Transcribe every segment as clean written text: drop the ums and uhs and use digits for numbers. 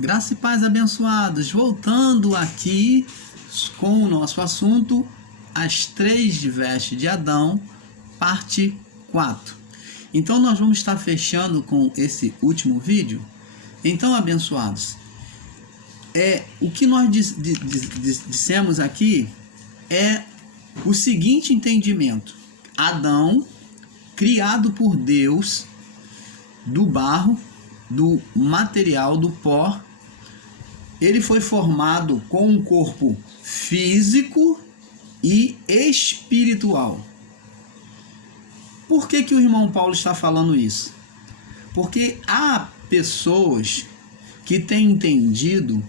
Graça e paz, abençoados, voltando aqui com o nosso assunto, as 3 vestes de Adão, parte 4. Então nós vamos estar fechando com esse último vídeo. Então, abençoados, o que nós dissemos aqui é o seguinte entendimento: Adão, criado por Deus do barro, do material, do pó, ele foi formado com um corpo físico e espiritual. Por que o irmão Paulo está falando isso? Porque há pessoas que têm entendido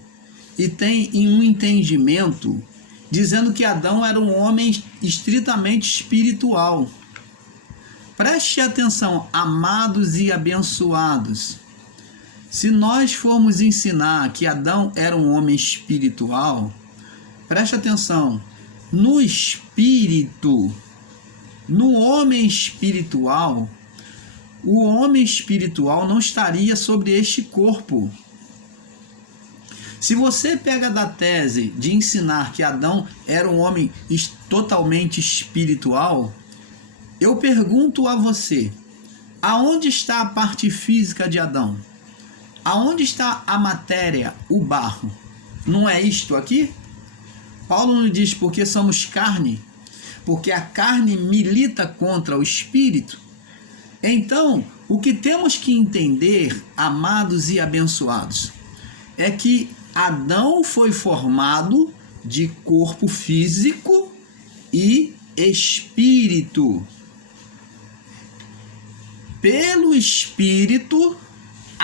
e têm um entendimento dizendo que Adão era um homem estritamente espiritual. Preste atenção, amados e abençoados. Se nós formos ensinar que Adão era um homem espiritual, preste atenção, no espírito, no homem espiritual, o homem espiritual não estaria sobre este corpo. Se você pega da tese de ensinar que Adão era um homem totalmente espiritual, eu pergunto a você, aonde está a parte física de Adão? Aonde está a matéria, o barro? Não é isto aqui? Paulo nos diz porque somos carne, porque a carne milita contra o espírito. Então, o que temos que entender, amados e abençoados, é que Adão foi formado de corpo físico e espírito. Pelo espírito,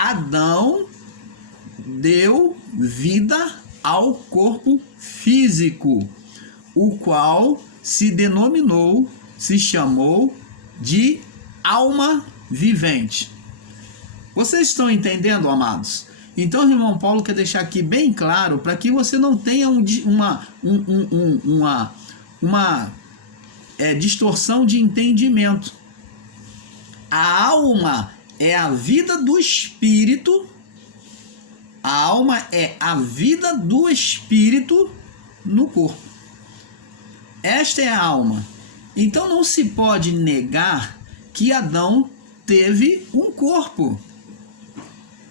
Adão deu vida ao corpo físico, o qual se denominou, se chamou de alma vivente. Vocês estão entendendo, amados? Então, o irmão Paulo quer deixar aqui bem claro para que você não tenha uma distorção de entendimento. A alma é a vida do espírito, a alma é a vida do espírito no corpo. Esta é a alma. Então não se pode negar que Adão teve um corpo.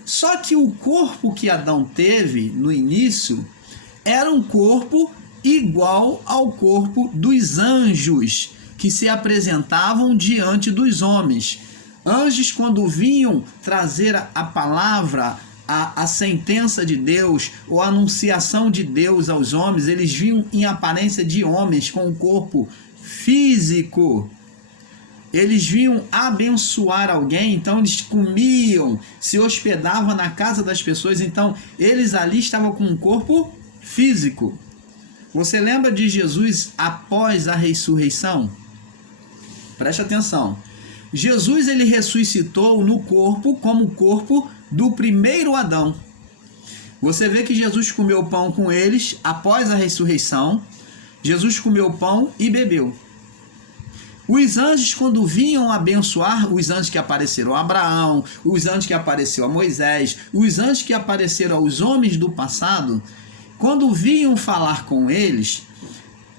Só que o corpo que Adão teve no início era um corpo igual ao corpo dos anjos que se apresentavam diante dos homens. Anjos, quando vinham trazer a palavra, a sentença de Deus, ou a anunciação de Deus aos homens, eles vinham em aparência de homens com um corpo físico. Eles vinham abençoar alguém, então eles comiam, se hospedavam na casa das pessoas, então eles ali estavam com um corpo físico. Você lembra de Jesus após a ressurreição? Preste atenção. Jesus, ele ressuscitou no corpo como o corpo do primeiro Adão. Você vê que Jesus comeu pão com eles após a ressurreição. Jesus comeu pão e bebeu. Os anjos, quando vinham abençoar, os anjos que apareceram a Abraão, os anjos que apareceram a Moisés, os anjos que apareceram aos homens do passado, quando vinham falar com eles,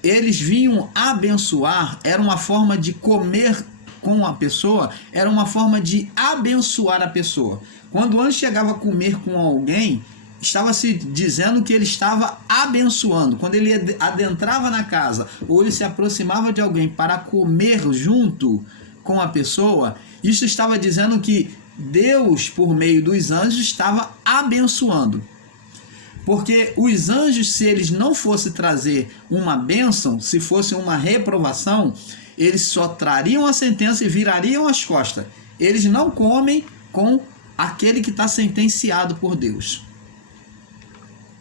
eles vinham abençoar, era uma forma de comer com a pessoa, era uma forma de abençoar a pessoa. Quando o anjo chegava a comer com alguém, estava se dizendo que ele estava abençoando. Quando ele adentrava na casa ou ele se aproximava de alguém para comer junto com a pessoa, isso estava dizendo que Deus, por meio dos anjos, estava abençoando. Porque os anjos, se eles não fossem trazer uma bênção, se fosse uma reprovação, eles só trariam a sentença e virariam as costas. Eles não comem com aquele que está sentenciado por Deus.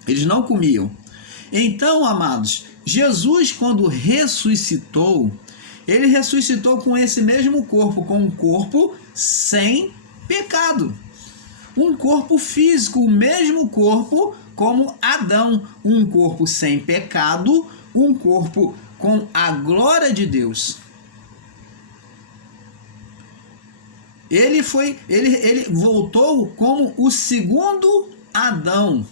Eles não comiam. Então, amados, Jesus, quando ressuscitou, ele ressuscitou com esse mesmo corpo, com um corpo sem pecado. Um corpo físico, o mesmo corpo como Adão. Um corpo sem pecado, um corpo com a glória de Deus. Ele voltou como o segundo Adão.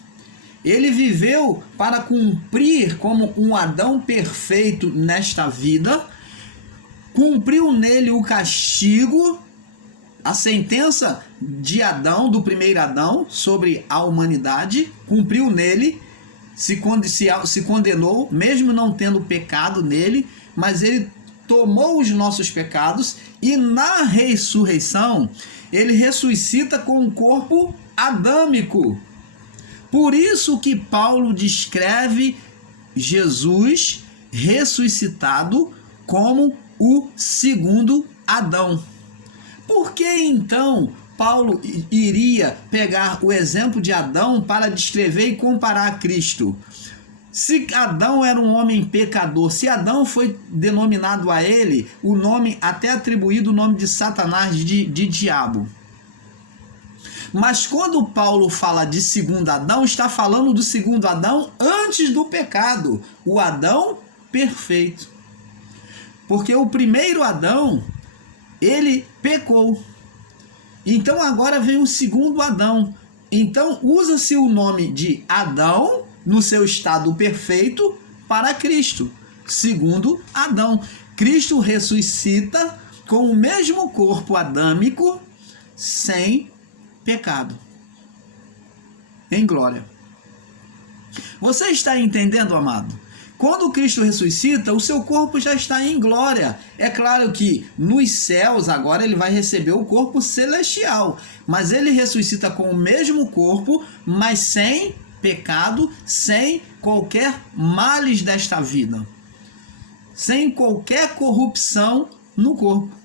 Ele viveu para cumprir como um Adão perfeito nesta vida, cumpriu nele o castigo, a sentença de Adão, do primeiro Adão, sobre a humanidade, cumpriu nele, se condenou, mesmo não tendo pecado nele, mas ele tomou os nossos pecados e na ressurreição ele ressuscita com um corpo adâmico. Por isso que Paulo descreve Jesus ressuscitado como o segundo Adão. Por que então Paulo iria pegar o exemplo de Adão para descrever e comparar a Cristo? Se Adão era um homem pecador, se Adão foi denominado a ele o nome, até atribuído o nome de Satanás, de diabo. Mas quando Paulo fala de segundo Adão, está falando do segundo Adão antes do pecado, o Adão perfeito. Porque o primeiro Adão, ele pecou. Então agora vem o segundo Adão. Então usa-se o nome de Adão no seu estado perfeito para Cristo, segundo Adão. Cristo ressuscita com o mesmo corpo adâmico, sem pecado, em glória. Você está entendendo, amado? Quando Cristo ressuscita, o seu corpo já está em glória. É claro que nos céus agora ele vai receber o corpo celestial, mas ele ressuscita com o mesmo corpo, mas sem pecado, sem qualquer males desta vida, sem qualquer corrupção no corpo.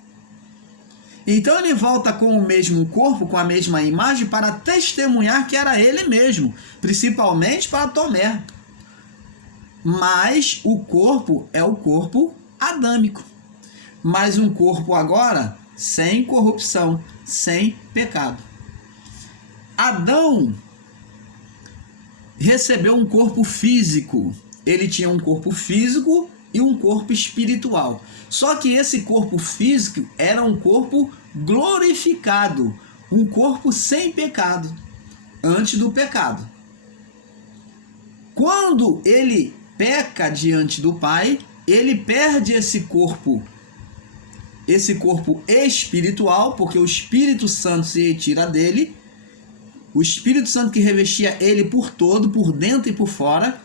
Então ele volta com o mesmo corpo, com a mesma imagem, para testemunhar que era ele mesmo, principalmente para Tomé. Mas o corpo é o corpo adâmico, mas um corpo agora sem corrupção, sem pecado. Adão recebeu um corpo físico, ele tinha um corpo físico e um corpo espiritual. Só que esse corpo físico era um corpo glorificado, um corpo sem pecado, antes do pecado. Quando ele peca diante do Pai, ele perde esse corpo espiritual, porque o Espírito Santo se retira dele, o Espírito Santo que revestia ele por todo, por dentro e por fora.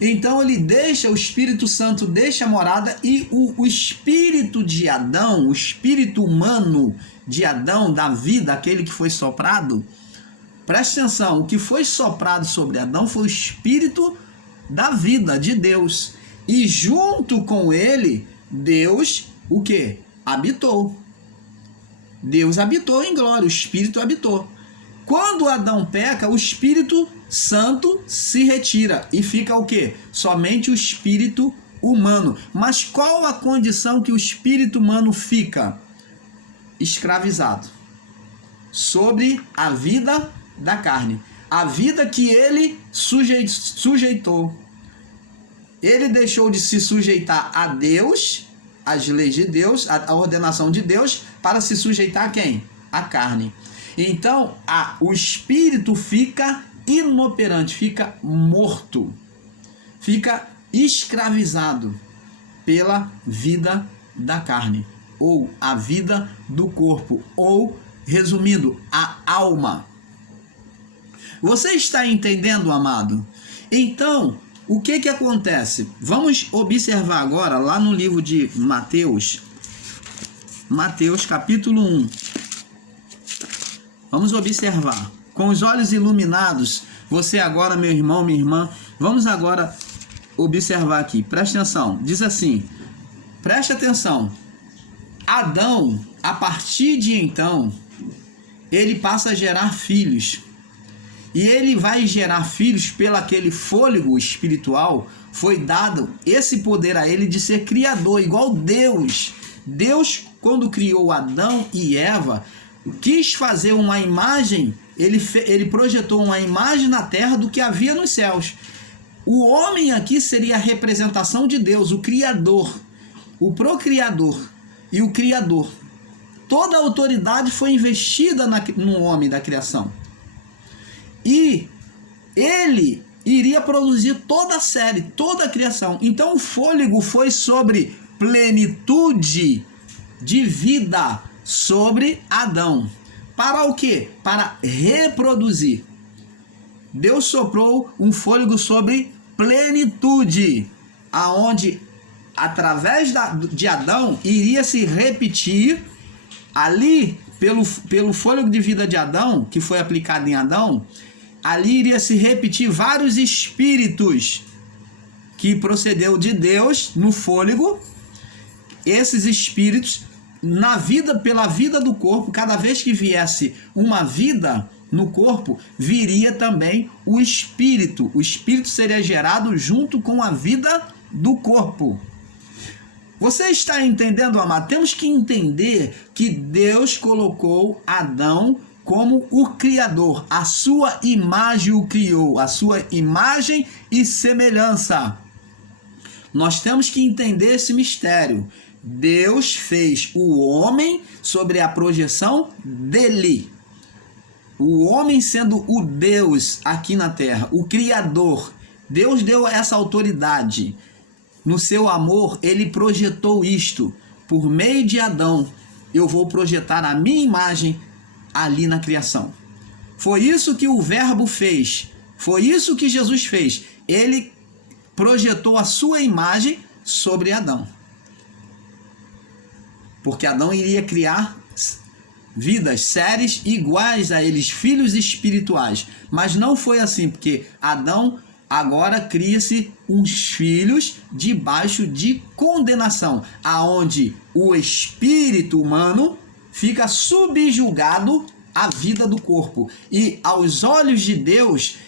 Então ele deixa, o Espírito Santo deixa a morada e o espírito de Adão, o espírito humano de Adão, da vida, aquele que foi soprado, preste atenção, o que foi soprado sobre Adão foi o espírito da vida de Deus. E junto com ele, Deus, o que? Habitou. Deus habitou em glória, o Espírito habitou. Quando Adão peca, o Espírito Santo se retira e fica o quê? Somente o espírito humano. Mas qual a condição que o espírito humano fica? Escravizado sobre a vida da carne, a vida que ele sujeitou. Ele deixou de se sujeitar a Deus, às leis de Deus, a ordenação de Deus, para se sujeitar a quem? A carne. Então, o espírito fica inoperante, fica morto, fica escravizado pela vida da carne, ou a vida do corpo, ou, resumindo, a alma. Você está entendendo, amado? Então, o que acontece? Vamos observar agora lá no livro de Mateus, capítulo 1. Vamos observar. Com os olhos iluminados, você agora, meu irmão, minha irmã, vamos agora observar aqui. Preste atenção. Diz assim, preste atenção. Adão, a partir de então, ele passa a gerar filhos. E ele vai gerar filhos pelo aquele fôlego espiritual. Foi dado esse poder a ele de ser criador, igual Deus. Deus, quando criou Adão e Eva, quis fazer uma imagem, ele projetou uma imagem na terra do que havia nos céus. O homem aqui seria a representação de Deus, o Criador, o Procriador e o Criador. Toda a autoridade foi investida no homem da criação. E ele iria produzir toda a série, toda a criação. Então o fôlego foi sobre plenitude de vida sobre Adão. Para o quê? Para reproduzir. Deus soprou um fôlego sobre plenitude, aonde através de Adão iria se repetir ali pelo fôlego de vida de Adão, que foi aplicado em Adão, ali iria se repetir vários espíritos que procedeu de Deus no fôlego. Esses espíritos pela vida do corpo, cada vez que viesse uma vida no corpo, viria também o espírito. O espírito seria gerado junto com a vida do corpo. Você está entendendo, amado? Temos que entender que Deus colocou Adão como o Criador. A sua imagem o criou, a sua imagem e semelhança. Nós temos que entender esse mistério. Deus fez o homem sobre a projeção dele. O homem sendo o Deus aqui na terra, o Criador. Deus deu essa autoridade. No seu amor, ele projetou isto. Por meio de Adão, eu vou projetar a minha imagem ali na criação. Foi isso que o Verbo fez. Foi isso que Jesus fez. Ele projetou a sua imagem sobre Adão. Porque Adão iria criar vidas, seres iguais a eles, filhos espirituais. Mas não foi assim, porque Adão agora cria-se uns filhos debaixo de condenação, aonde o espírito humano fica subjugado à vida do corpo. E aos olhos de Deus,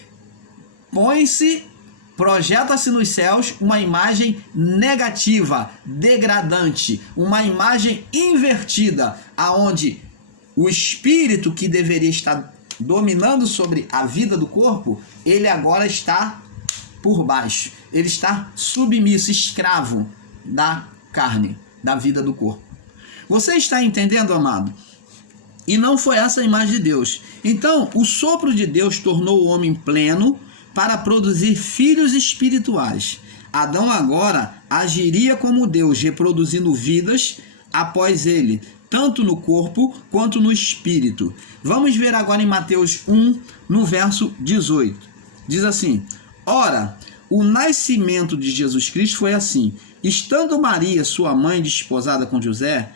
projeta-se nos céus uma imagem negativa, degradante, uma imagem invertida, aonde o espírito que deveria estar dominando sobre a vida do corpo, ele agora está por baixo. Ele está submisso, escravo da carne, da vida do corpo. Você está entendendo, amado? E não foi essa a imagem de Deus. Então, o sopro de Deus tornou o homem pleno para produzir filhos espirituais. Adão agora agiria como Deus, reproduzindo vidas após ele, tanto no corpo quanto no espírito. Vamos ver agora em Mateus 1, no verso 18. Diz assim: ora, o nascimento de Jesus Cristo foi assim. Estando Maria, sua mãe, desposada com José,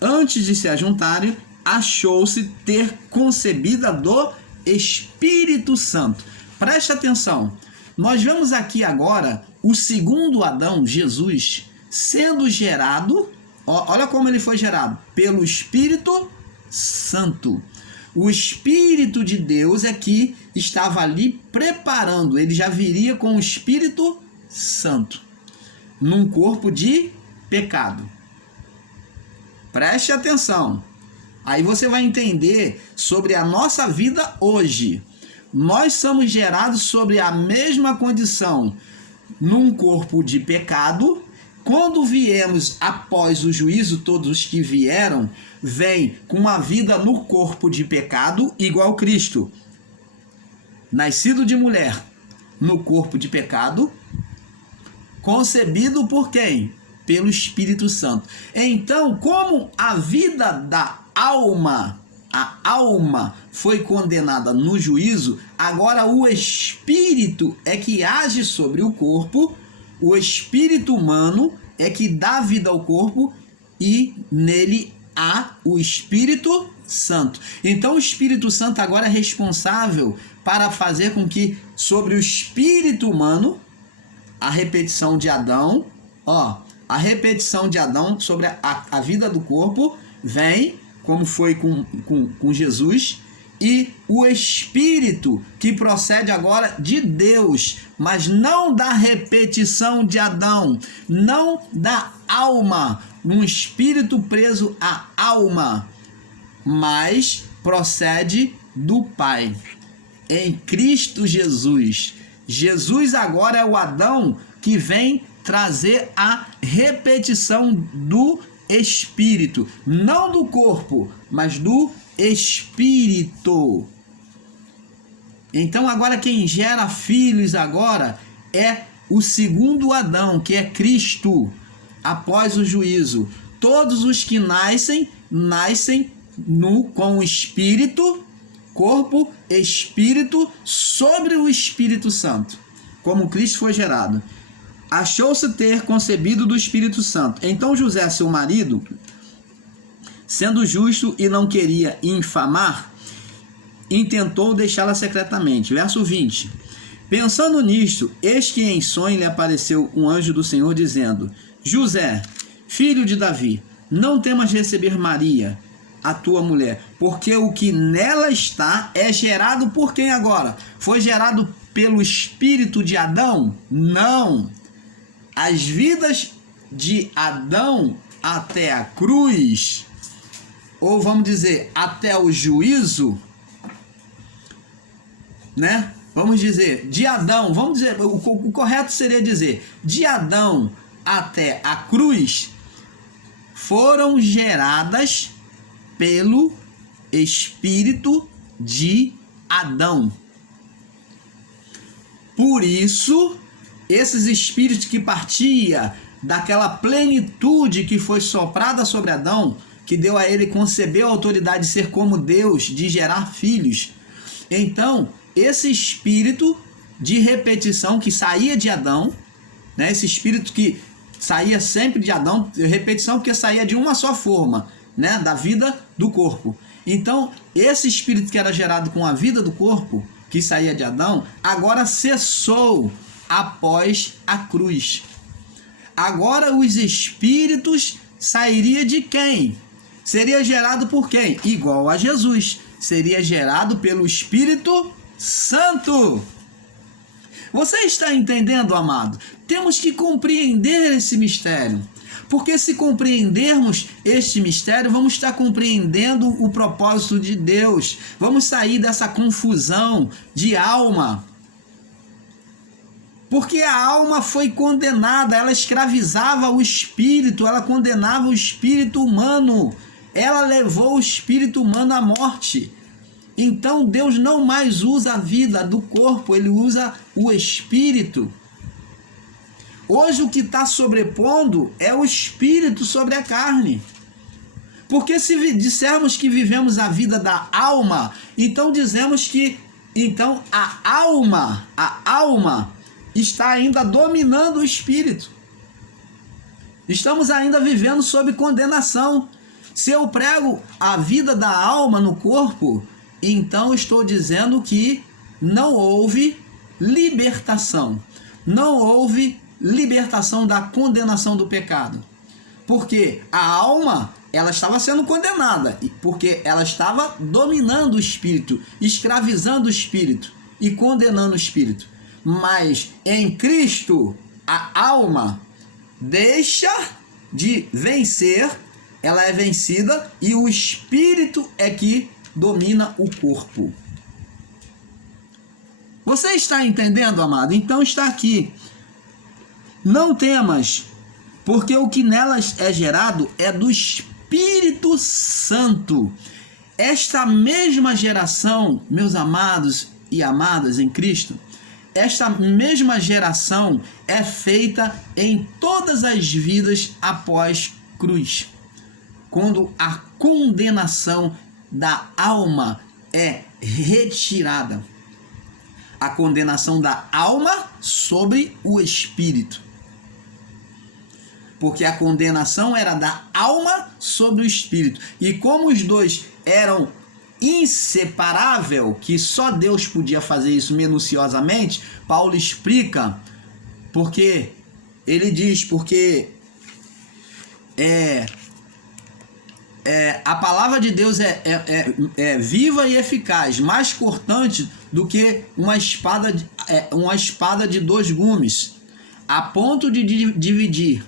antes de se ajuntarem, achou-se ter concebida do Espírito Santo. Preste atenção. Nós vemos aqui agora o segundo Adão, Jesus, sendo gerado. Olha como ele foi gerado. Pelo Espírito Santo. O Espírito de Deus é que estava ali preparando. Ele já viria com o Espírito Santo. Num corpo de pecado. Preste atenção. Aí você vai entender sobre a nossa vida hoje. Nós somos gerados sobre a mesma condição. Num corpo de pecado. Quando viemos após o juízo, todos os que vieram, vêm com uma vida no corpo de pecado, igual Cristo. Nascido de mulher, no corpo de pecado, concebido por quem? Pelo Espírito Santo. Então, como a vida da alma, a alma foi condenada no juízo, agora o Espírito é que age sobre o corpo. O espírito humano é que dá vida ao corpo e nele há o Espírito Santo. Então o Espírito Santo agora é responsável para fazer com que sobre o espírito humano, a repetição de Adão, a repetição de Adão sobre a vida do corpo vem, como foi com Jesus, e o Espírito que procede agora de Deus, mas não da repetição de Adão, não da alma, um espírito preso à alma, mas procede do Pai, em Cristo Jesus. Jesus agora é o Adão que vem trazer a repetição do Espírito, não do corpo, mas do Espírito. Então agora quem gera filhos agora é o segundo Adão, que é Cristo, após o juízo. Todos os que nascem com o Espírito, corpo, Espírito, sobre o Espírito Santo, como Cristo foi gerado. Achou-se ter concebido do Espírito Santo. Então José, seu marido, sendo justo e não queria infamar, intentou deixá-la secretamente. Verso 20. Pensando nisto, eis que em sonho lhe apareceu um anjo do Senhor, dizendo: José, filho de Davi, não temas receber Maria, a tua mulher, porque o que nela está é gerado por quem agora? Foi gerado pelo espírito de Adão? Não. As vidas de Adão até a cruz, ou vamos dizer, até o juízo, né? Vamos dizer, de Adão, vamos dizer, o correto seria dizer, de Adão até a cruz, foram geradas pelo espírito de Adão. Por isso, esses espíritos que partia daquela plenitude que foi soprada sobre Adão, que deu a ele conceber a autoridade de ser como Deus, de gerar filhos. Então, esse espírito de repetição que saía de Adão, né, esse espírito que saía sempre de Adão, repetição porque saía de uma só forma, né, da vida do corpo. Então, esse espírito que era gerado com a vida do corpo, que saía de Adão, agora cessou após a cruz. Agora os espíritos sairia de quem? Seria gerado por quem? Igual a Jesus. Seria gerado pelo Espírito Santo. Você está entendendo, amado? Temos que compreender esse mistério. Porque se compreendermos este mistério, vamos estar compreendendo o propósito de Deus. Vamos sair dessa confusão de alma. Porque a alma foi condenada, ela escravizava o espírito, ela condenava o espírito humano. Ela levou o espírito humano à morte. Então Deus não mais usa a vida do corpo, ele usa o espírito. Hoje o que está sobrepondo é o espírito sobre a carne. Porque se dissermos que vivemos a vida da alma, então dizemos que a alma está ainda dominando o espírito. Estamos ainda vivendo sob condenação. Se eu prego a vida da alma no corpo, então estou dizendo que não houve libertação. Não houve libertação da condenação do pecado. Porque a alma, ela estava sendo condenada, porque ela estava dominando o espírito, escravizando o espírito e condenando o espírito. Mas em Cristo, a alma deixa de vencer, ela é vencida e o espírito é que domina o corpo. Você está entendendo, amado? Então está aqui. Não temas, porque o que nelas é gerado é do Espírito Santo. Esta mesma geração, meus amados e amadas em Cristo, esta mesma geração é feita em todas as vidas após cruz. Quando a condenação da alma é retirada. A condenação da alma sobre o espírito. Porque a condenação era da alma sobre o espírito. E como os dois eram inseparável, que só Deus podia fazer isso minuciosamente, Paulo explica, porque ele diz, porque a palavra de Deus é viva e eficaz, mais cortante do que uma espada de dois gumes, a ponto de dividir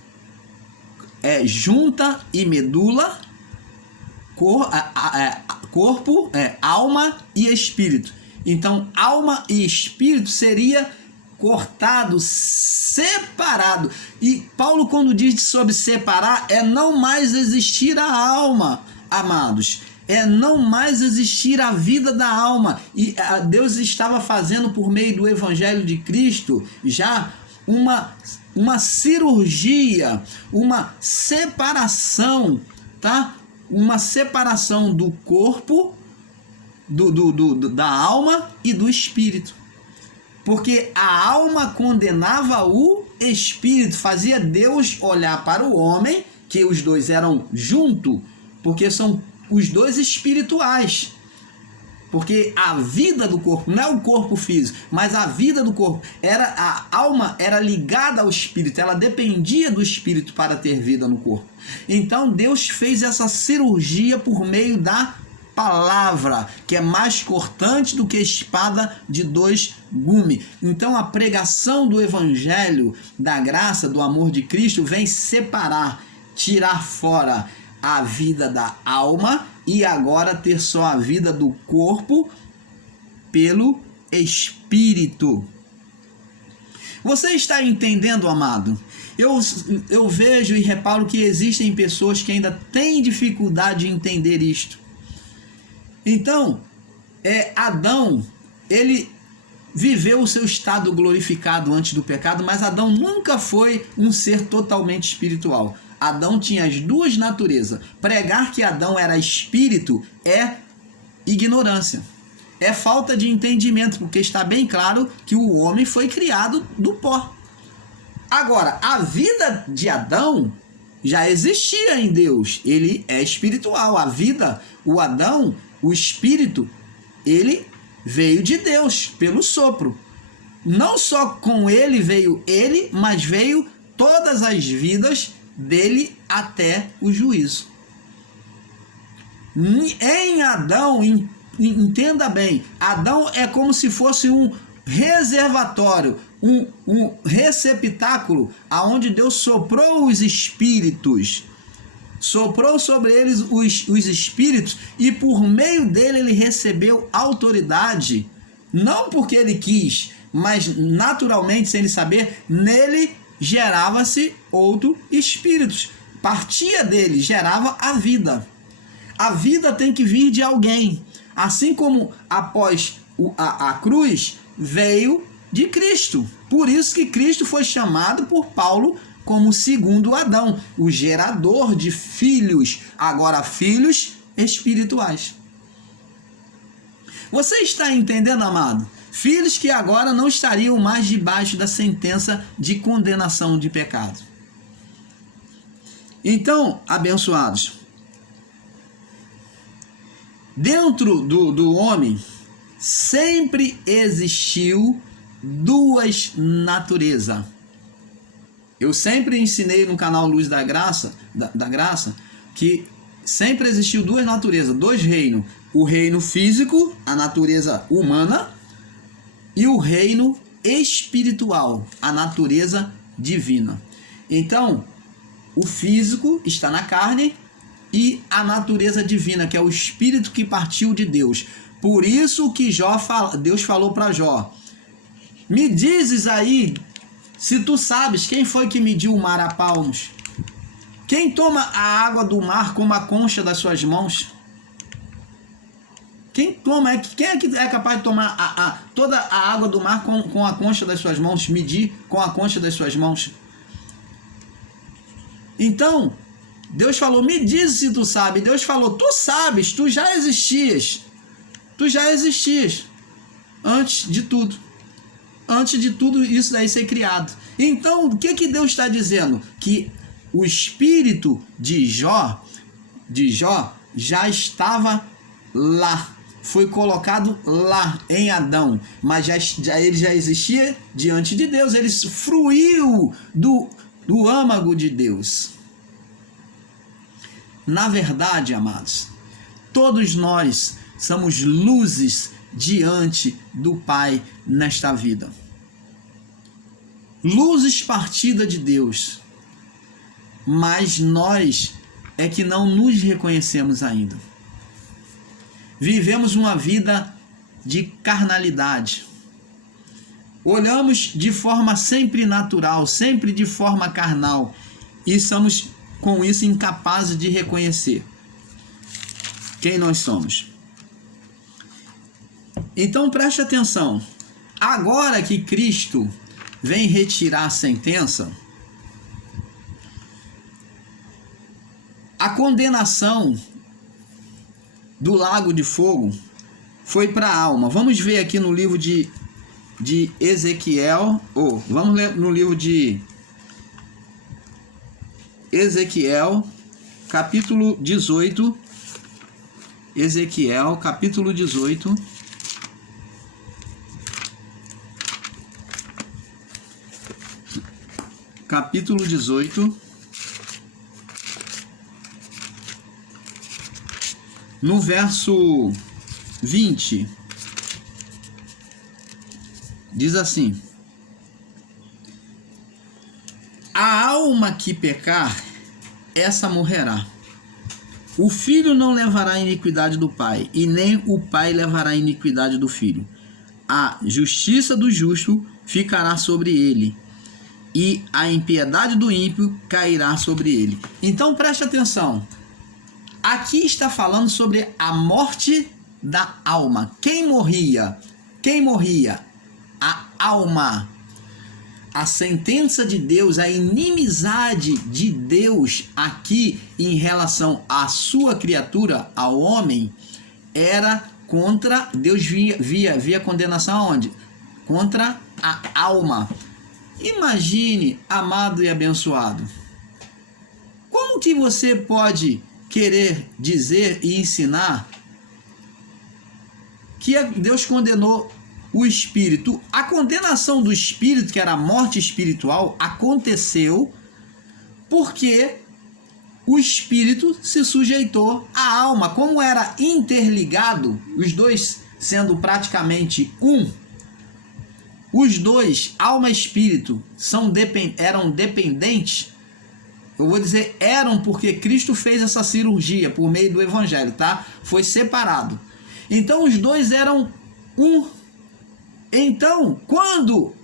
junta e medula, corpo, alma e espírito. Então, alma e espírito seria cortado, separado. E Paulo, quando diz sobre separar, é não mais existir a alma, amados. não mais existir a vida da alma. E Deus estava fazendo por meio do Evangelho de Cristo já uma cirurgia, uma separação, tá? Uma separação do corpo, da alma e do espírito. Porque a alma condenava o espírito, fazia Deus olhar para o homem, que os dois eram juntos, porque são os dois espirituais. Porque a vida do corpo, não é o corpo físico, mas a vida do corpo, a alma era ligada ao espírito, ela dependia do espírito para ter vida no corpo. Então Deus fez essa cirurgia por meio da palavra, que é mais cortante do que espada de dois gumes. Então a pregação do evangelho, da graça, do amor de Cristo, vem separar, tirar fora a vida da alma e agora ter só a vida do corpo pelo espírito. Você está entendendo, amado? Eu vejo e reparo que existem pessoas que ainda têm dificuldade de entender isto. Então, Adão, ele viveu o seu estado glorificado antes do pecado, mas Adão nunca foi um ser totalmente espiritual. Adão tinha as duas naturezas. Pregar que Adão era espírito é ignorância. É falta de entendimento, porque está bem claro que o homem foi criado do pó. Agora, a vida de Adão já existia em Deus. Ele é espiritual. A vida, o Adão, o espírito, ele veio de Deus pelo sopro. Não só com ele veio ele, mas veio todas as vidas dele até o juízo. Em Adão, entenda bem, Adão é como se fosse um reservatório, um receptáculo aonde Deus soprou os espíritos, soprou sobre eles os espíritos, e por meio dele ele recebeu autoridade, não porque ele quis, mas naturalmente, sem ele saber, nele gerava-se outro espírito, partia dele, gerava a vida. A vida tem que vir de alguém, assim como após a cruz veio de Cristo. Por isso que Cristo foi chamado por Paulo como segundo Adão, o gerador de filhos, agora filhos espirituais. Você está entendendo, amado? Filhos que agora não estariam mais debaixo da sentença de condenação de pecado. Então, abençoados, dentro do homem sempre existiu duas naturezas. Eu sempre ensinei no canal Luz da Graça, da Graça, que sempre existiu duas naturezas, dois reinos. O reino físico, a natureza humana, e o reino espiritual, a natureza divina. Então, o físico está na carne e a natureza divina, que é o espírito que partiu de Deus. Por isso que Deus falou para Jó: me dizes aí, se tu sabes, quem foi que mediu o mar a palmos? Quem toma a água do mar como a concha das suas mãos? Quem é que é capaz de tomar toda a água do mar com a concha das suas mãos, medir com a concha das suas mãos? Então, Deus falou, me diz se tu sabe. Deus falou, tu sabes, tu já existias. Tu já existias antes de tudo. Antes de tudo isso daí ser criado. Então, o que Deus está dizendo? Que o espírito de Jó já estava lá. Foi colocado lá em Adão, mas ele já existia diante de Deus, ele fruiu do âmago de Deus. Na verdade, amados, todos nós somos luzes diante do Pai nesta vida. Luzes partida de Deus, mas nós é que não nos reconhecemos ainda. Vivemos uma vida de carnalidade. Olhamos de forma sempre natural, sempre de forma carnal, e somos com isso incapazes de reconhecer quem nós somos. Então preste atenção. Agora que Cristo vem retirar a sentença, a condenação do lago de fogo foi para a alma. Vamos ver aqui no livro de Ezequiel, vamos ler no livro de Ezequiel, capítulo 18. Ezequiel, capítulo 18. Capítulo 18. No verso 20, diz assim: a alma que pecar, essa morrerá. O filho não levará a iniquidade do pai, e nem o pai levará a iniquidade do filho. A justiça do justo ficará sobre ele, e a impiedade do ímpio cairá sobre ele. Então preste atenção. Aqui está falando sobre a morte da alma. Quem morria? Quem morria? A alma. A sentença de Deus, a inimizade de Deus aqui em relação à sua criatura, ao homem, era contra Deus. Via condenação aonde? Contra a alma. Imagine, amado e abençoado, como que você pode querer dizer e ensinar que Deus condenou o espírito? A condenação do espírito, que era a morte espiritual, aconteceu porque o espírito se sujeitou à alma. Como era interligado, os dois sendo praticamente um, os dois, alma e espírito, eram dependentes. Eu vou dizer eram porque Cristo fez essa cirurgia por meio do evangelho, tá? Foi separado. Então os dois eram um. Então, quando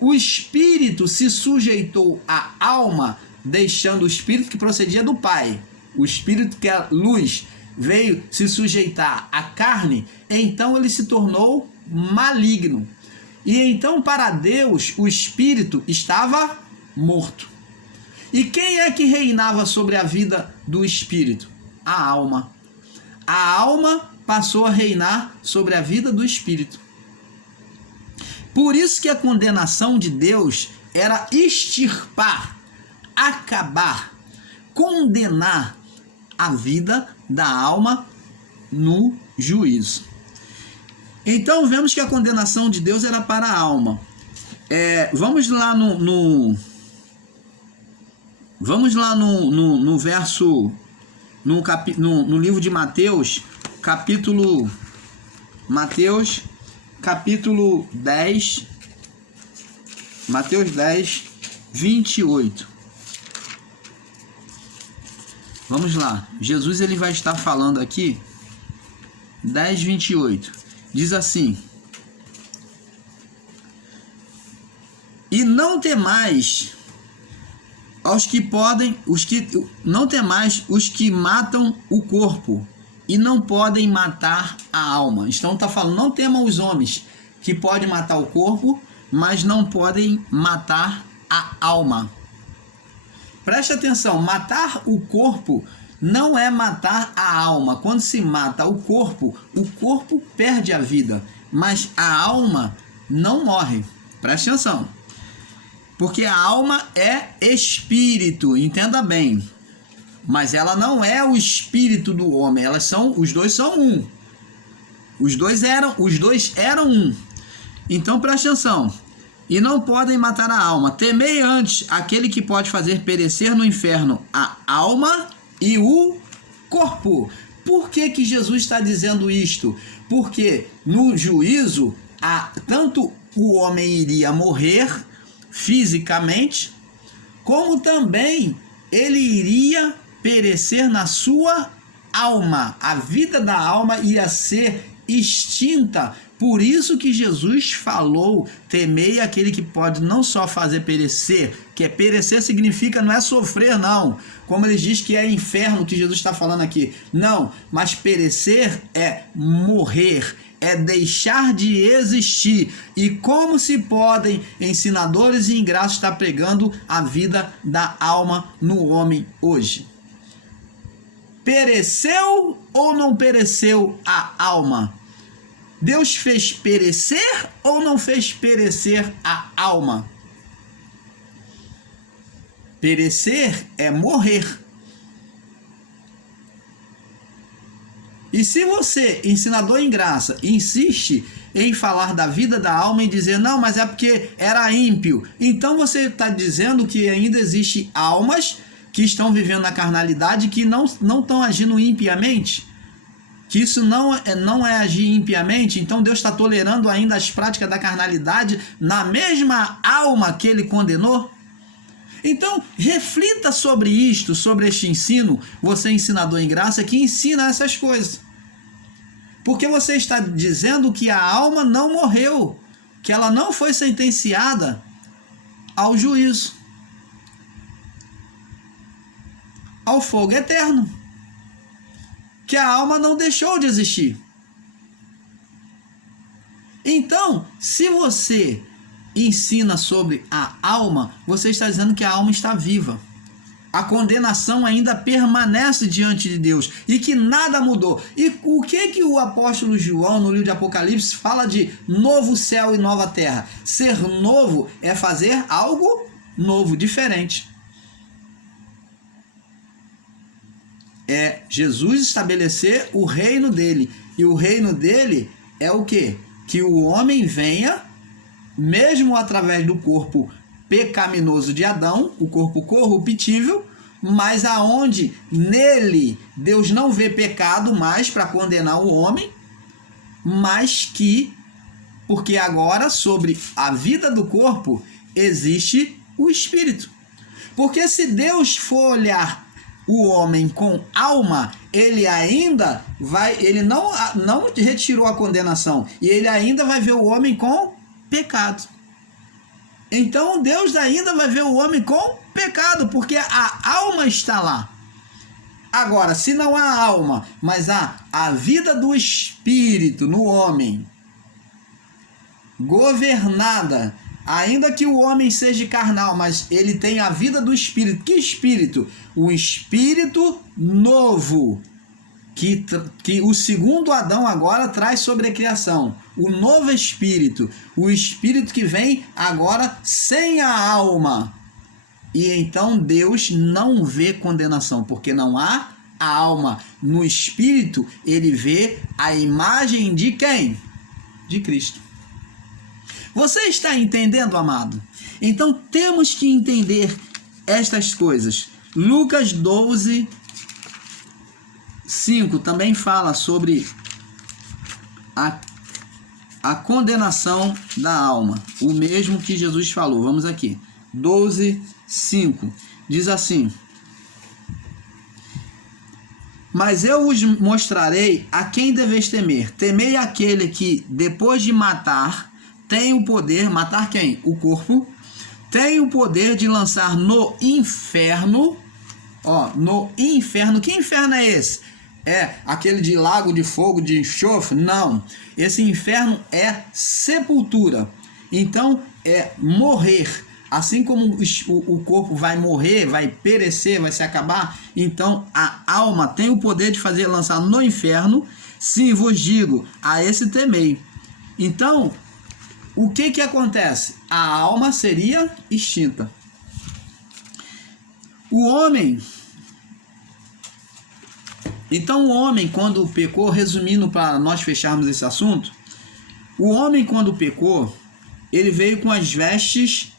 o espírito se sujeitou à alma, deixando o espírito que procedia do Pai, o espírito que é luz, veio se sujeitar à carne, então ele se tornou maligno. E então para Deus o espírito estava morto. E quem é que reinava sobre a vida do espírito? A alma. A alma passou a reinar sobre a vida do espírito. Por isso que a condenação de Deus era extirpar, acabar, condenar a vida da alma no juízo. Então vemos que a condenação de Deus era para a alma. Vamos lá no verso, no livro de Mateus, capítulo 10, Mateus 10, 28. Vamos lá, Jesus ele vai estar falando aqui, 10, 28, diz assim: e não temais os que matam o corpo e não podem matar a alma. Então está falando, não temam os homens que podem matar o corpo, mas não podem matar a alma. Preste atenção, matar o corpo não é matar a alma. Quando se mata o corpo perde a vida, mas a alma não morre. Preste atenção. Porque a alma é espírito, entenda bem. Mas ela não é o espírito do homem, os dois são um. Os dois eram um. Então preste atenção. E não podem matar a alma. Temei antes aquele que pode fazer perecer no inferno a alma e o corpo. Por que que Jesus está dizendo isto? Porque no juízo, tanto o homem iria morrer fisicamente, como também ele iria perecer na sua alma. A vida da alma ia ser extinta Por isso que Jesus falou, temei aquele que pode não só fazer perecer, que é perecer significa não é sofrer não, como ele diz que é inferno que Jesus está falando aqui, não, mas perecer é morrer, é deixar de existir. E como se podem ensinadores e ingratos estar pregando a vida da alma no homem hoje? Pereceu ou não pereceu a alma? Deus fez perecer ou não fez perecer a alma? Perecer é morrer. E se você, ensinador em graça, insiste em falar da vida da alma e dizer, não, mas é porque era ímpio, então você está dizendo que ainda existe almas que estão vivendo na carnalidade que não estão agindo impiamente? Que isso não é agir impiamente? Então Deus está tolerando ainda as práticas da carnalidade na mesma alma que ele condenou? Então reflita sobre isto, sobre este ensino, você ensinador em graça que ensina essas coisas. Porque você está dizendo que a alma não morreu, que ela não foi sentenciada ao juízo, ao fogo eterno, que a alma não deixou de existir. Então, se você ensina sobre a alma, você está dizendo que a alma está viva. A condenação ainda permanece diante de Deus e que nada mudou. E o que o apóstolo João, no livro de Apocalipse, fala de novo céu e nova terra? Ser novo é fazer algo novo, diferente. É Jesus estabelecer o reino dele. E o reino dele é o quê? Que o homem venha, mesmo através do corpo pecaminoso de Adão, o corpo corruptível, mas aonde nele Deus não vê pecado mais para condenar o homem, mas que, porque agora sobre a vida do corpo existe o espírito. Porque se Deus for olhar o homem com alma, ele ainda vai, ele não retirou a condenação, e ele ainda vai ver o homem com pecado. Então Deus ainda vai ver o homem com pecado, porque a alma está lá. Agora, se não há alma, mas há a vida do espírito no homem, governada, ainda que o homem seja carnal, mas ele tem a vida do espírito. Que espírito? O espírito novo, que o segundo Adão agora traz sobre a criação. O novo espírito, o espírito que vem agora sem a alma. E então Deus não vê condenação, porque não há a alma. No espírito, ele vê a imagem de quem? De Cristo. Você está entendendo, amado? Então temos que entender estas coisas. Lucas 12, 5 também fala sobre a condenação da alma. O mesmo que Jesus falou. Vamos aqui. 12, 5. Diz assim: mas eu vos mostrarei a quem deveis temer. Temei aquele que, depois de matar, tem o poder, matar quem? O corpo, tem o poder de lançar no inferno. Ó, no inferno. Que inferno é esse? É aquele de lago de fogo, de enxofre? Não. Esse inferno é sepultura. Então, é morrer. Assim como o corpo vai morrer, vai perecer, vai se acabar, então a alma tem o poder de fazer lançar no inferno. Sim, vos digo, a esse temei. Então, o que acontece? A alma seria extinta. O homem... Então o homem, quando pecou, resumindo para nós fecharmos esse assunto, o homem quando pecou, ele veio com as vestes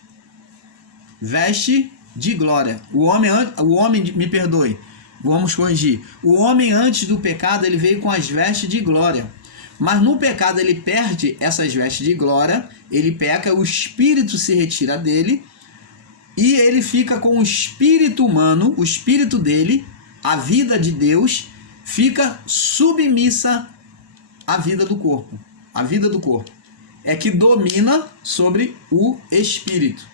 de glória. O homem, me perdoe, vamos corrigir. O homem antes do pecado, ele veio com as vestes de glória. Mas no pecado ele perde essas vestes de glória, ele peca, o espírito se retira dele e ele fica com o espírito humano, o espírito dele, a vida de Deus, fica submissa à vida do corpo, a vida do corpo, é que domina sobre o espírito.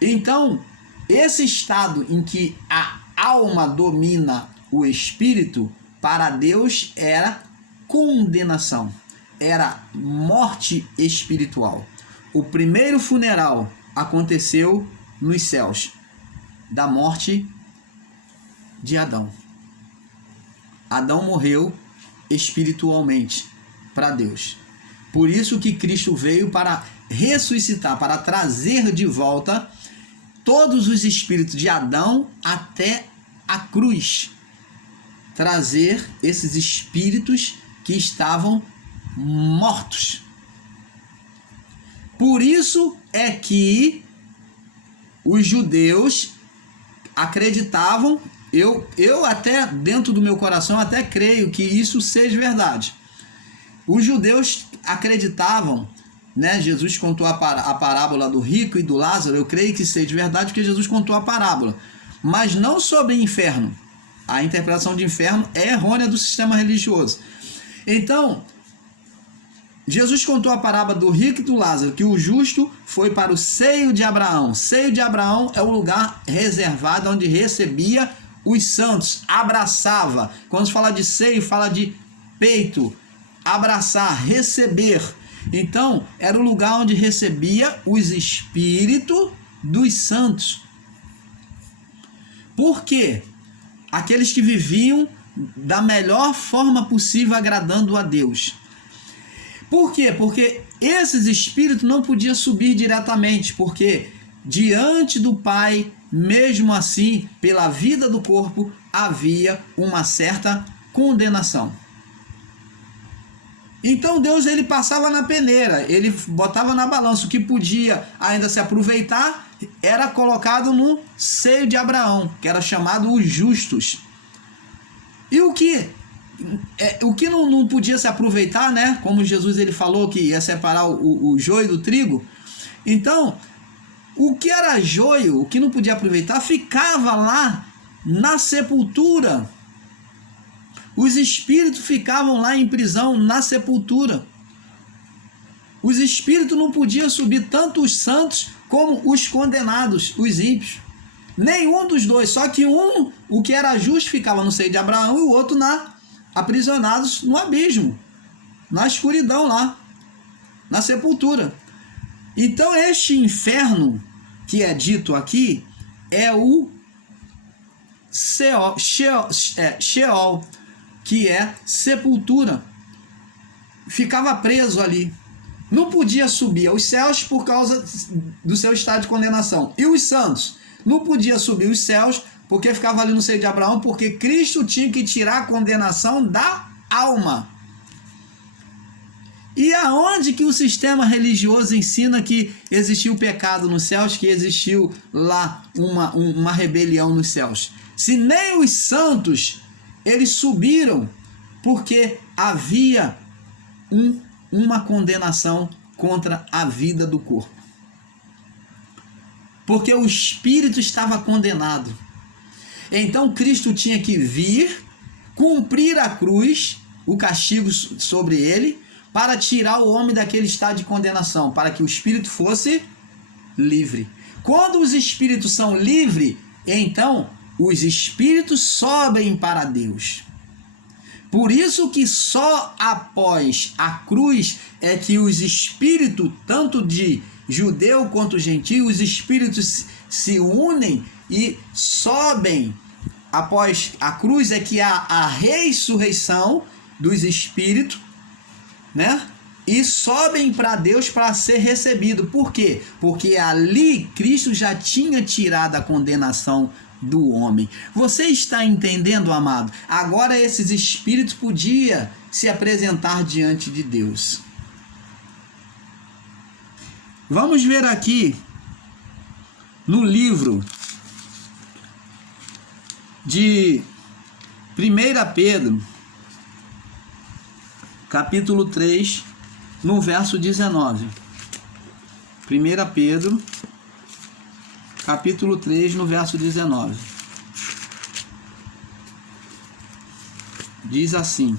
Então, esse estado em que a alma domina o espírito, para Deus era condenação, era morte espiritual. O primeiro funeral aconteceu nos céus, da morte de Adão. Adão morreu espiritualmente para Deus. Por isso que Cristo veio para ressuscitar, para trazer de volta todos os espíritos de Adão até a cruz. Trazer esses espíritos que estavam mortos. Por isso é que os judeus acreditavam, eu até dentro do meu coração até creio que isso seja verdade. Os judeus acreditavam, né? Jesus contou a parábola do rico e do Lázaro, eu creio que seja verdade porque Jesus contou a parábola, mas não sobre inferno. A interpretação de inferno é errônea do sistema religioso. Então, Jesus contou a parábola do rico e do Lázaro, que o justo foi para o seio de Abraão. Seio de Abraão é o lugar reservado onde recebia os santos, abraçava. Quando se fala de seio, fala de peito, abraçar, receber. Então, era o lugar onde recebia os espíritos dos santos. Por quê? Aqueles que viviam da melhor forma possível, agradando a Deus. Por quê? Porque esses espíritos não podiam subir diretamente, porque diante do Pai, mesmo assim, pela vida do corpo, havia uma certa condenação. Então Deus, ele passava na peneira, ele botava na balança, o que podia ainda se aproveitar era colocado no seio de Abraão, que era chamado os justos. E o que não podia se aproveitar, né? Como Jesus ele falou que ia separar o joio do trigo. Então, o que era joio, o que não podia aproveitar, ficava lá na sepultura. Os espíritos ficavam lá em prisão na sepultura. Os espíritos não podiam subir, tanto os santos como os condenados, os ímpios. Nenhum dos dois, só que o que era justo, ficava no seio de Abraão e o outro aprisionados no abismo, na escuridão lá, na sepultura. Então este inferno que é dito aqui é o Sheol, que é sepultura. Ficava preso ali. Não podia subir aos céus por causa do seu estado de condenação. E os santos? Não podia subir os céus porque ficava ali no seio de Abraão, porque Cristo tinha que tirar a condenação da alma. E aonde que o sistema religioso ensina que existiu pecado nos céus, que existiu lá uma rebelião nos céus? Se nem os santos, eles subiram, porque havia uma condenação contra a vida do corpo. Porque o espírito estava condenado. Então Cristo tinha que vir, cumprir a cruz, o castigo sobre ele, para tirar o homem daquele estado de condenação, para que o espírito fosse livre. Quando os espíritos são livres, então os espíritos sobem para Deus. Por isso que só após a cruz é que os espíritos, tanto de judeu quanto gentio, os espíritos se unem e sobem. Após a cruz é que há a ressurreição dos espíritos, né? E sobem para Deus para ser recebido. Por quê? Porque ali Cristo já tinha tirado a condenação do homem. Você está entendendo, amado? Agora esses espíritos podiam se apresentar diante de Deus. Vamos ver aqui no livro de 1 Pedro, capítulo 3, no verso 19. 1 Pedro, capítulo 3, no verso 19. Diz assim: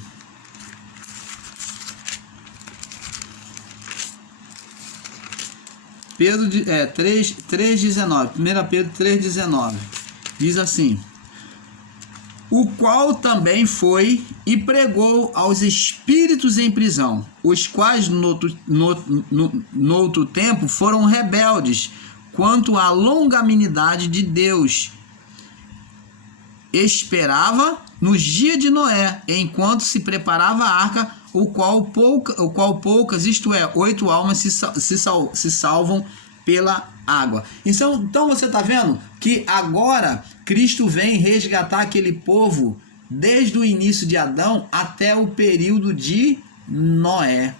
Pedro 3,19. 1 Pedro 3,19. Diz assim: o qual também foi e pregou aos espíritos em prisão, os quais no outro tempo foram rebeldes quanto à longanimidade de Deus. Esperava nos dias de Noé, enquanto se preparava a arca, o qual poucas, isto é, 8 almas se salvam pela água. Então você está vendo que agora Cristo vem resgatar aquele povo desde o início de Adão até o período de Noé.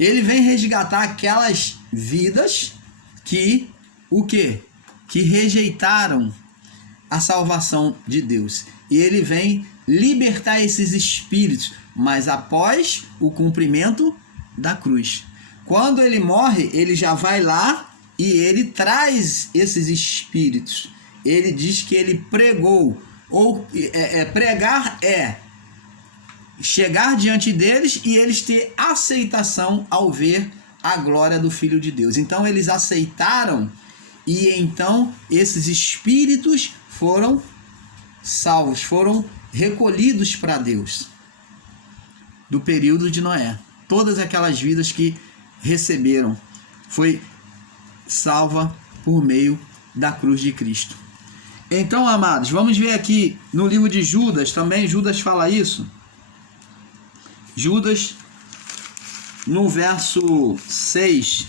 Ele vem resgatar aquelas vidas que que rejeitaram a salvação de Deus. E ele vem libertar esses espíritos, mas após o cumprimento da cruz. Quando ele morre, ele já vai lá e ele traz esses espíritos. Ele diz que ele pregou, ou pregar é chegar diante deles e eles ter aceitação ao ver a glória do Filho de Deus. Então eles aceitaram e então esses espíritos foram salvos, foram recolhidos para Deus do período de Noé. Todas aquelas vidas que receberam foi salva por meio da cruz de Cristo. Então, amados, vamos ver aqui no livro de Judas, também Judas fala isso. Judas, no verso 6,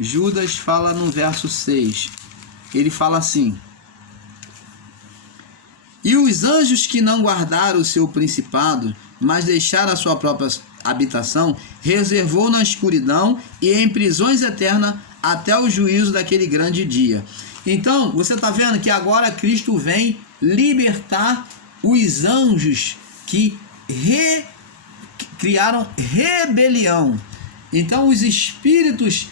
Judas fala no verso 6, ele fala assim: e os anjos que não guardaram o seu principado, mas deixaram a sua própria habitação, reservou na escuridão e em prisões eternas até o juízo daquele grande dia. Então, você está vendo que agora Cristo vem libertar os anjos que criaram rebelião. Então, os espíritos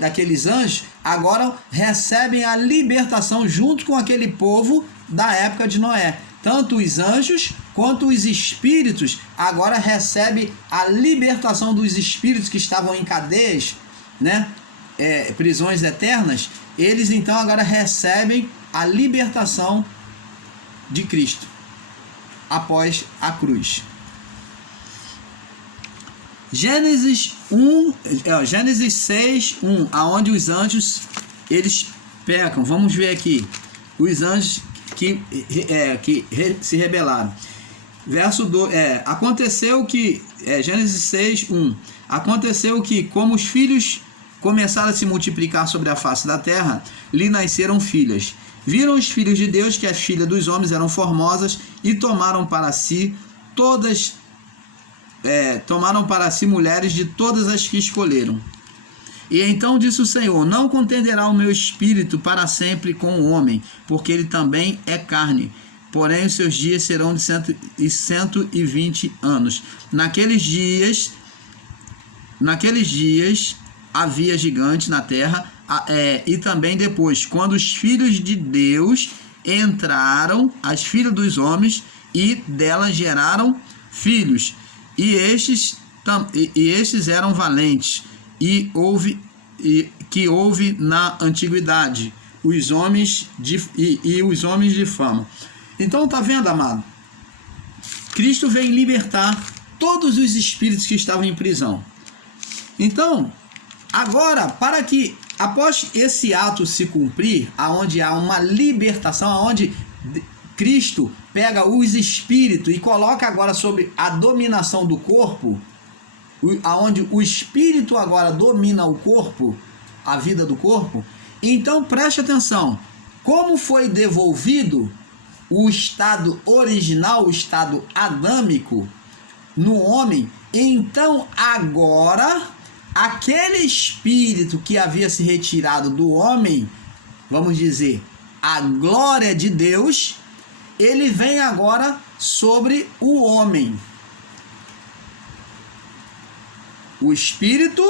daqueles anjos agora recebem a libertação junto com aquele povo da época de Noé. Tanto os anjos quanto os espíritos agora recebem a libertação dos espíritos que estavam em cadeias, né? Prisões eternas. Eles então agora recebem a libertação de Cristo após a cruz. Gênesis 6, 1, aonde os anjos eles pecam. Vamos ver aqui os anjos que se rebelaram. Verso 2, aconteceu que, Gênesis 6, 1, aconteceu que, como os filhos começaram a se multiplicar sobre a face da terra, lhe nasceram filhas. Viram os filhos de Deus que as filhas dos homens eram formosas e tomaram para si mulheres de todas as que escolheram. E então disse o Senhor: não contenderá o meu espírito para sempre com o homem, porque ele também é carne. Porém, os seus dias serão de 120 anos. Naqueles dias havia gigante na terra, e também depois, quando os filhos de Deus entraram, as filhas dos homens, e delas geraram filhos. E estes eram valentes, que houve na antiguidade, os homens de fama. Então, tá vendo, amado? Cristo vem libertar todos os espíritos que estavam em prisão. Então, agora, para que após esse ato se cumprir, aonde há uma libertação, aonde Cristo pega os espíritos e coloca agora sobre a dominação do corpo, aonde o espírito agora domina o corpo, a vida do corpo. Então preste atenção, como foi devolvido o estado original, o estado adâmico no homem, então agora aquele espírito que havia se retirado do homem, vamos dizer, a glória de Deus, ele vem agora sobre o homem. O Espírito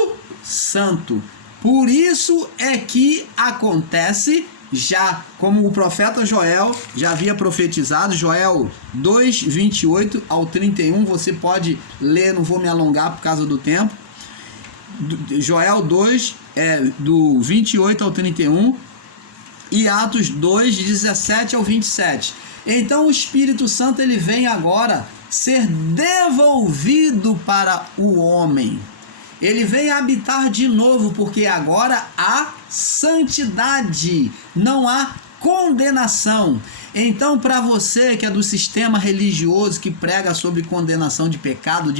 Santo. Por isso é que acontece, já como o profeta Joel já havia profetizado, Joel 2, 28 ao 31, você pode ler, não vou me alongar por causa do tempo. Joel 2, do 28 ao 31, e Atos 2, de 17 ao 27. Então o Espírito Santo ele vem agora ser devolvido para o homem. Ele vem habitar de novo, porque agora há santidade, não há condenação. Então, para você que é do sistema religioso que prega sobre condenação de pecado,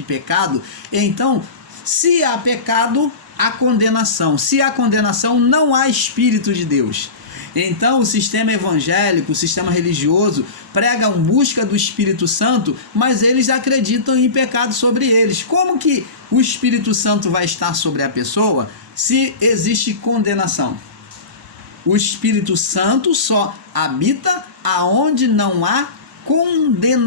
então, se há pecado, há condenação. Se há condenação, não há Espírito de Deus. Então, o sistema evangélico, o sistema religioso, pregam busca do Espírito Santo, mas eles acreditam em pecado sobre eles. Como que o Espírito Santo vai estar sobre a pessoa se existe condenação? O Espírito Santo só habita aonde não há condenação.